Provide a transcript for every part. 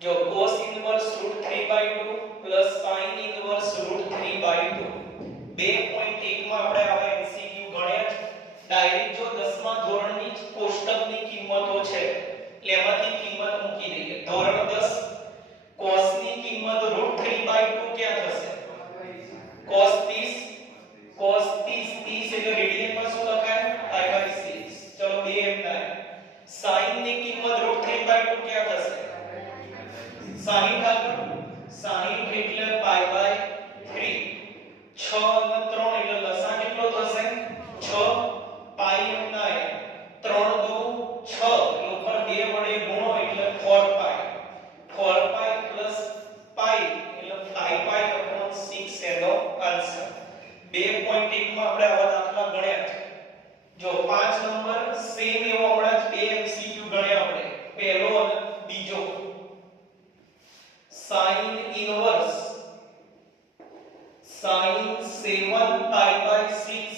જો cos inverse √3/2 plus sin inverse √3/2 2.1 માં આપણે આવા MCQ ગણ્યા છે. ડાયરેક્ટ જો 10મા ધોરણની જ કોષ્ટકની કિંમતો છે એટલે એમાંથી કિંમત મૂકી દઈએ. ધોરણ 10 cos ની કિંમત √3/2 ક્યાં થશે? cos 30 એટલે રેડિયનમાં શું લખાય? pi/6. ચલો 2 એમ થાય. sin ની કિંમત √3/2 ક્યાં થશે? 60 આગળ 60 એટલે pi/3. 6 અને 3 એટલે લસા કેટલો થશે? 6 pi એમ થાય. 3 દુ 6 એટલે ઉપર 2 વડે ગુણો એટલે 4 pi. 4 pi plus pi એટલે 5/6 એનો આન્સર. 2.1 માં આપણે આવા દાખલા ગણ્યા છે. જો 5 નંબર સેમ એવો હમણાં જ બે MCQ ગણ્યા આપણે. પહેલો અને બીજો sin inverse sin 7 pi/6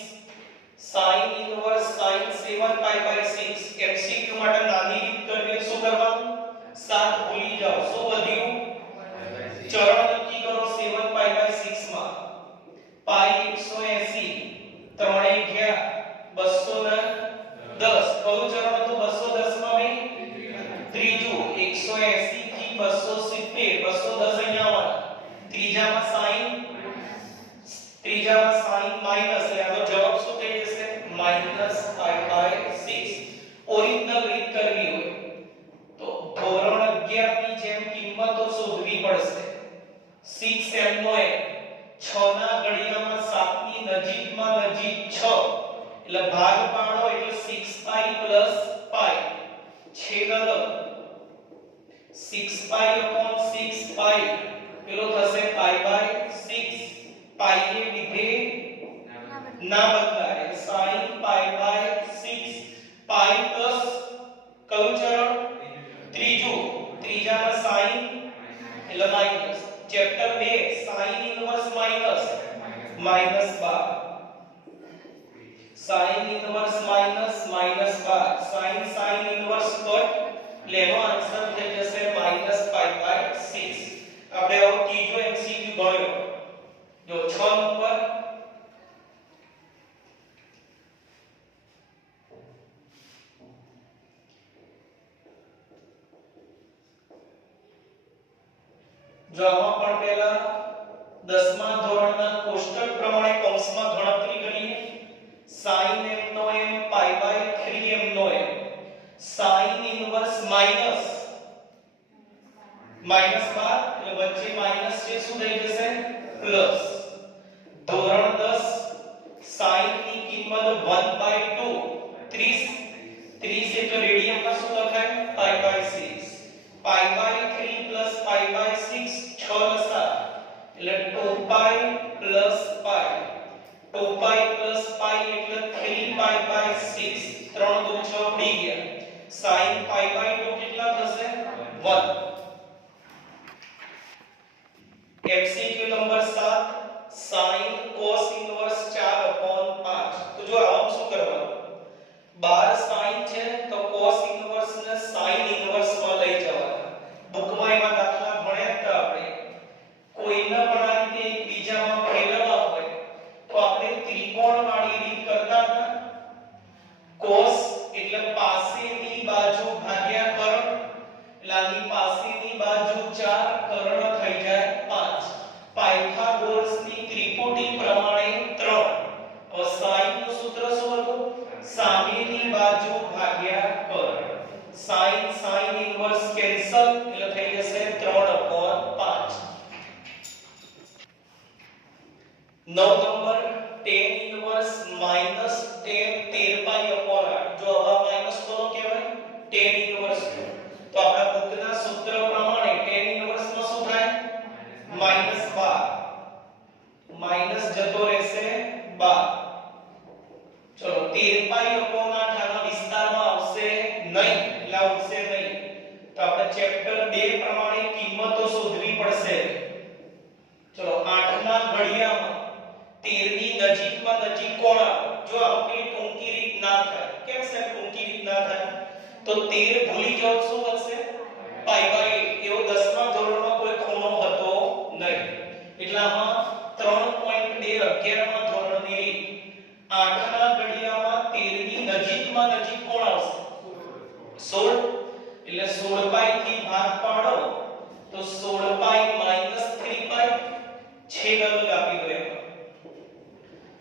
sin inverse sin 7 pi/6 MCQ માટે નાની રીત કરીને શું કરવાનું? 7 ભૂલી જાઓ. શું વધ્યું? ચરણ નક્કી કરો 7 pi/6 માં. પાઈ 180 ત્રણે ગયા 210. કયું ચરણ હતું 210 માં ભાઈ? ત્રીજું. 180 થી 270 210 અહીંયા આવવાના. ત્રીજામાં sin માઈનસ એટલે આનો જવાબ શું થઈ જશે? -pi/6. ઓરિજિનલ રીત કરવી હોય તો ધોરણ 11 ની જેમ કિંમતો શોધવી પડશે. 6 m નો m 6 ના ઘડિયામાં 7 ની નજીકમાં નજીક 6 એટલે ભાગ પાડો એટલે 6 pi plus pi. છેદ અલગ 6 pi upon 6 pi પેલો થશે pi/6. pi એ લીધે ના બદલાય. sin pi/6 pi plus કયું ચરણ? ત્રીજું. ત્રીજામાં sin એટલે minus. Chapter 2 sin inverse minus -12. sin inverse -12 sin inverse cut એટલે એનો આન્સર થઈ જશે -pi/6. આપણે આવો ત્રીજો MCQ ગણ્યો. જો 6 નંબર જો આમાં પણ પહેલા 10મા ધોરણના કોષ્ટક પ્રમાણે કૌંસમાં ગણતરી કરીએ. sin m નો m pi/3 m નો m sin ઇન્વર્સ -12 એટલે વચ્ચે માઈનસ છે શું થઈ જશે? પ્લસ. ધોરણ 10 sin ની કિંમત 1/2 30 એટલે રેડિયનમાં શું લખાય? pi/6. pi/3 plus pi/6 6 લસા એટલે 2 pi plus pi. 2 pi plus pi એટલે 3 pi/6. 3 દુ 6 ઉડી ગયા. sin pi/2 કેટલા થશે? 1. MCQ number 7 sin cos inverse 4/5. તો જો આમ શું કરવાનું? 12 sin છે તો cos ઇન્વર્સ ને sin ઇન્વર્સ માં લઈ જવાના. બુકમાં એવા દાખલા ભણ્યા હતા આપણે. કોઈના પણ આ રીતે એકબીજામાં ફેરવવા હોય તો આપણે ત્રિકોણવાળી રીત કરતા હતા. cos એટલે પાસેની બાજુ ભાગ્યા કર્ણ. એટલે આની પાસેની બાજુ 4 કર્ણ થઈ જાય 5. પાયથાગોરસની ત્રિપુટી પ્રમાણે 3. હવે sin નું સૂત્ર શું હતું? સામેની બાજુ ભાગ્યા કર્ણ. sin ઇન્વર્સ કેન્સલ એટલે થઈ જશે 3/5. 9 number tan inverse -tan 13 pi/8. જો આવા માઈનસ કોનો કહેવાય? tan inverse. તો આપણા બુકના સૂત્ર પ્રમાણે tan ઇન્વર્સ માં શું થાય? -12. માઈનસ જતો રહેશે 12. ચલો 13 pi/8 આના વિસ્તારમાં આવશે નહીં એટલે આવશે નહીં. તો આપણે ચેપ્ટર 2 પ્રમાણે કિંમતો શોધવી પડશે. ચલો 8 ના ઘડિયામાં 13 ની નજીકમાં નજીક કોણ આવે? જો આપણી ટૂંકી રીત ના થાય. કેમ સાહેબ ટૂંકી રીત ના થાય? તો 13 ભૂલી જાઓ શું વધશે? pi/8. એવો 10 કેટલામાં 3.2 ધોરણની રીત 8 ના ઘડિયામાં 13 ની નજીકમાં નજીક કોણ આવશે 16 એટલે 16 પાઈ થી ભાગ પાડો તો 16 પાઈ - 3 પાઈ છેદ અલગ આપી દો એમાં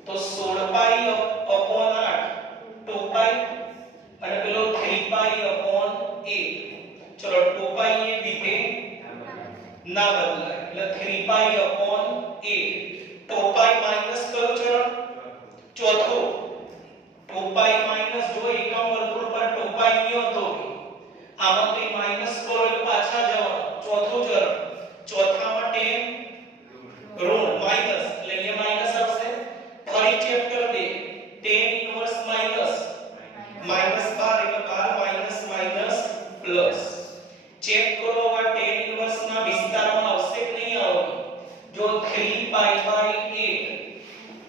તો 16 પાઈ upon 8 2 પાઈ અને પેલો 3 પાઈ upon 8 ચલો 2 પાઈ એ વિધેય ના બદલાય એટલે 3 પાઈ upon 8 2 પાઈ માઈનસ કરો ચલો ચોથો 2 પાઈ માઈનસ જો એકમ વર્તુળ પર 2 પાઈ નયો તો આમાં તો માઈનસ કરો એટલે પાછા જાવ ચોથું ચરણ ચોથામાં 10 ઋણ માઈનસ એટલે અહીંયા માઈનસ આવશે ફરી ચેક કરી દે 10 ઇન્વર્સ માઈનસ -12 એટલે 12 માઈનસ માઈનસ પ્લસ ચેક કરો આ 10 ઇન્વર્સ ના વિસ્તારમાં આવશે કે નહીં આવે જો 3 પાઈ બાય 8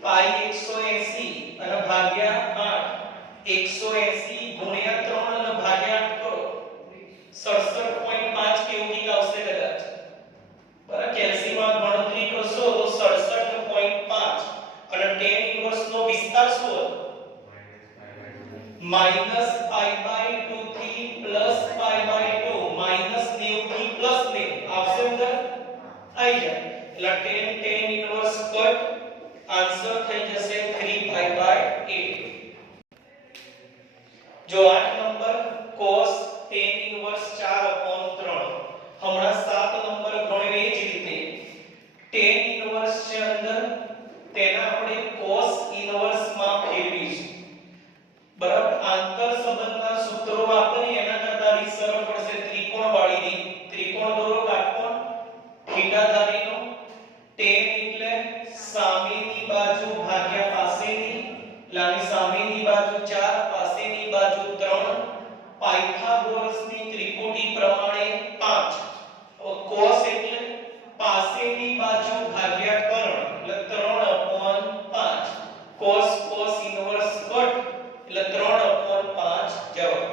પાઈ 180 અને ભાગ્યા 8 180 ગુણ્યા 3 અને ભાગ્યા 8 કરો 67.5 કેવું કી આવશે કદાચ બરાબર કેલ્સીમાં ગણતરી કરશો તો 67.5 અને 10 ઇન્વર્સ નો વિસ્તાર શું હતો -π/2 થી +π/2 -90 થી +90 આવશે અંદર આવી જાય એટલે 10 ઇન્વર્સ કટ આન્સર થઈ જશે 3π/8 જો 8 નંબર cos 10 ઇન્વર્સ 4/3 હમણાં 7 નંબર ગણ્યો એ જ રીતે 10 ઇન્વર્સ છે અંદર તેના આપણે cos ઇન્વર્સ માં ફેરવીશું બરાબર આંતર સંબંધના સૂત્રો વાપરી એના કરતા રીત સરળ પડશે ત્રિકોણ વાળી રીત ત્રિકોણ દોરો કાટકોણ થીટા ધારીનો tan એટલે સામેની બાજુ ભાગ્યા પાસેની લાની સામેની બાજુ 4 પાસેની બાજુ 3 પાયથાગોરસની ત્રિપુટી પ્રમાણે 5 cos એટલે પાસેની બાજુ ભાગ્યા કર્ણ એટલે 3/5 cos cos ઇન્વર્સ કટ એટલે 3/5 જવાબ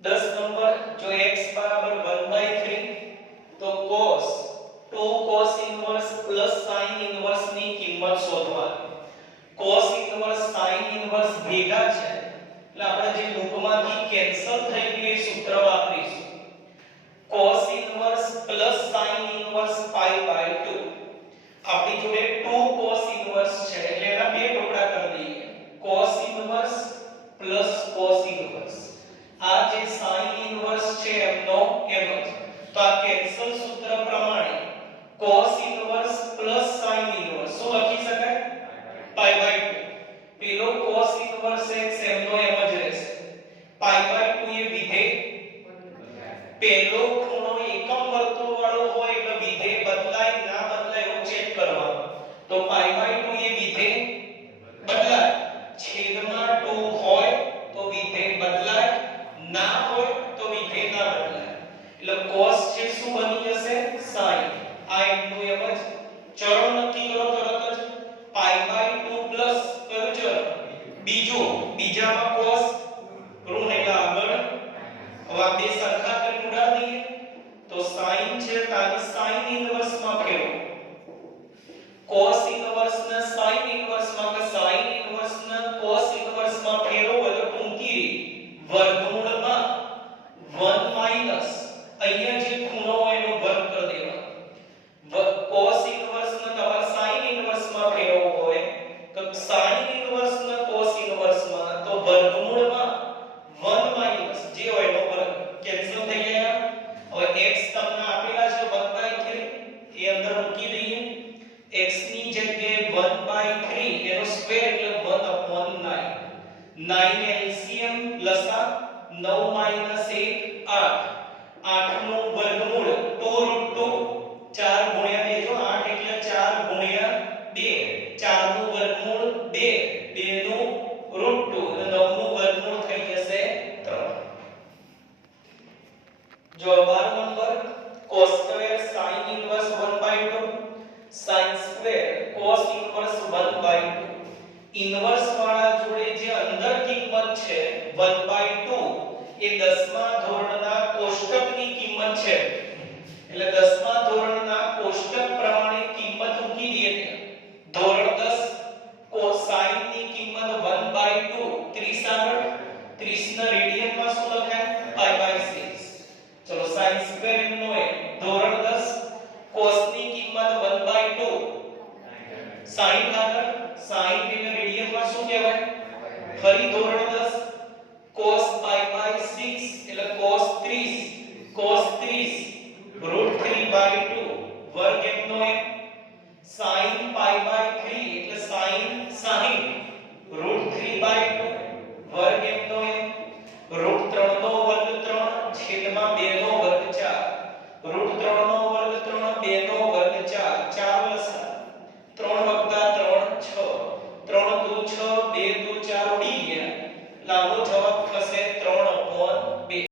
10 નંબર જો x બરાબર 1/3 તો cos 2 cos inverse plus sin inverse ની કિંમત શોધવાની cos ઇન્વર્સ sin ઇન્વર્સ ભેગા છે એટલે આપણે જે લૂપમાંથી કેન્સલ થઈ ગયું એ સૂત્ર વાપરીશું cos inverse plus sin inverse π/2 આપણી જોડે 2 cos ઇન્વર્સ છે એટલે એના બે ટુકડા કરી દઈએ cos inverse plus cos inverse આ જે sin ઇન્વર્સ છે એમનો એમ જ તો આ કેન્સલ સૂત્ર પ્રમાણે cos inverse plus sin inverse શું લખી શકાય π/2 પેલો cos ઇન્વર્સ x એમનો એમ જ રહેશે π/2 એ વિધેય પેલો ખૂણો એકમ વર્તુળ વાળો હોય એટલે વિધેય બદલાય ના બદલાય એવું ચેક કરવાનું તો π/2 એ વિધેય બદલાય છેદમાં 2 હોય તો વિધેય બદલાય ના હોય તો વિધેય ના બદલાય એટલે cos છે શું બની જશે sin આ એમનું એમ જ ચરણ નક્કી કરો તરત જ π/2 પ્લસ કયું ચરણ બીજામાં cos ઋણ એટલે આગળ હવે આ બે સરખા કરી ઉડાડી દઈએ તો sin છે તાની sin ઇન્વર્સ માં ફેરવો cos ઇન્વર્સ ને sin ઇન્વર્સ માં કે sin ઇન્વર્સ ને cos ઇન્વર્સ માં ફેરવો એટલે ટૂંકી વર્ગમૂળમાં 1 માઈનસ અહીંયા જે ખૂણો હોય એનો વર્ગ કરી દેવાનો cos ઇન્વર્સ ને તમારે sin ઇન્વર્સ માં ફેરવવો હોય તો sin ઇન્વર્સ ને cos ઇન્વર્સ માં તો વર્ગમૂળમાં 1 માઈનસ જે હોય એનો વર્ગ કેન્સલ થઈ જાય હવે x તમને આપેલા છે 1/3 એ અંદર મૂકી દઈએ x ની જગ્યાએ 1/3 એનો સ્ક્વેર એટલે 1/9 9 એલસીએમ લસા 9 - 1 8 8 નું વર્ગમૂળ 2√2 4 ગુણ્યા 2 જો 8 એટલે 4 ગુણ્યા 2 4 નું વર્ગમૂળ 2 2 નું √2 અને 9 નું વર્ગમૂળ થઈ જશે 3 જો 12 number cos square sin inverse 1/2 sin square cos inverse 1/2 inverse વાળા જોડે જે અંદર કિંમત છે 1/2 એ 10મા ધોરણના કોષ્ટકની કિંમત છે એટલે 10મા ધોરણના કોષ્ટક પ્રમાણે